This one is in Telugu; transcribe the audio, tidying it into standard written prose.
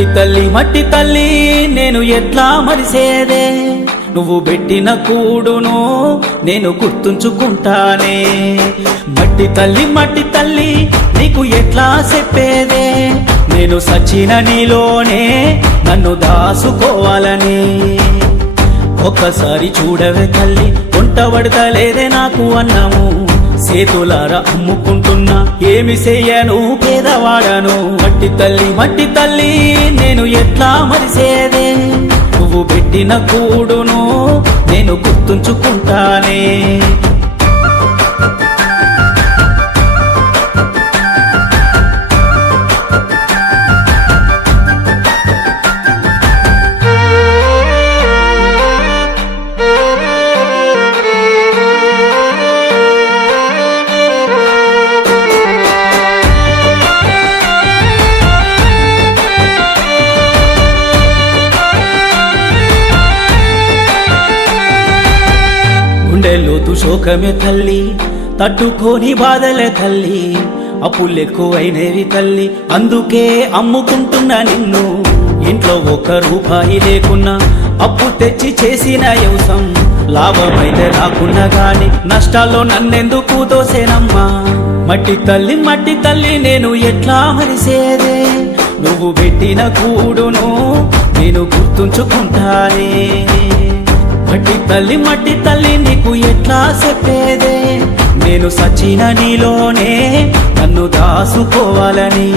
మట్టి తల్లి నేను ఎట్లా మరిసేదే, నువ్వు పెట్టిన కూడును నేను గుర్తుంచుకుంటానే. మట్టి తల్లి నీకు ఎట్లా చెప్పేదే, నేను సచిన నీలోనే నన్ను దాసుకోవాలని. ఒక్కసారి చూడవే తల్లి, వంట పడతలేదే నాకు అన్నము, చేతులారా అమ్ముకుంటున్నా ఏమి చెయ్యను పేదవాడను. మట్టి తల్లి నేను ఎట్లా మరిసేదే, నువ్వు పెట్టిన కూడును నేను గుర్తుంచుకుంటానే. గుండెలోతు శోకమే తల్లి, తట్టుకోని బాధలే తల్లి, అప్పులెక్కువైనవి తల్లి, అందుకే అమ్ముకుంటున్నా నిన్ను. ఇంట్లో ఒక్క రూపాయి లేకున్నా అప్పు తెచ్చి చేసిన వ్యవసాయం, లాభమైతే రాకున్నా గాని నష్టాల్లో నన్నెందుకు దోసేనమ్మా. మట్టి తల్లి నేను ఎట్లా మరిసేదే, నువ్వు పెట్టిన కూడును నేను గుర్తుంచుకుంటానే. మట్టి తల్లి నీకు ఎట్లా చెప్పేదే, నేను సచిన నీలోనే నన్ను దాసుకోవాలని.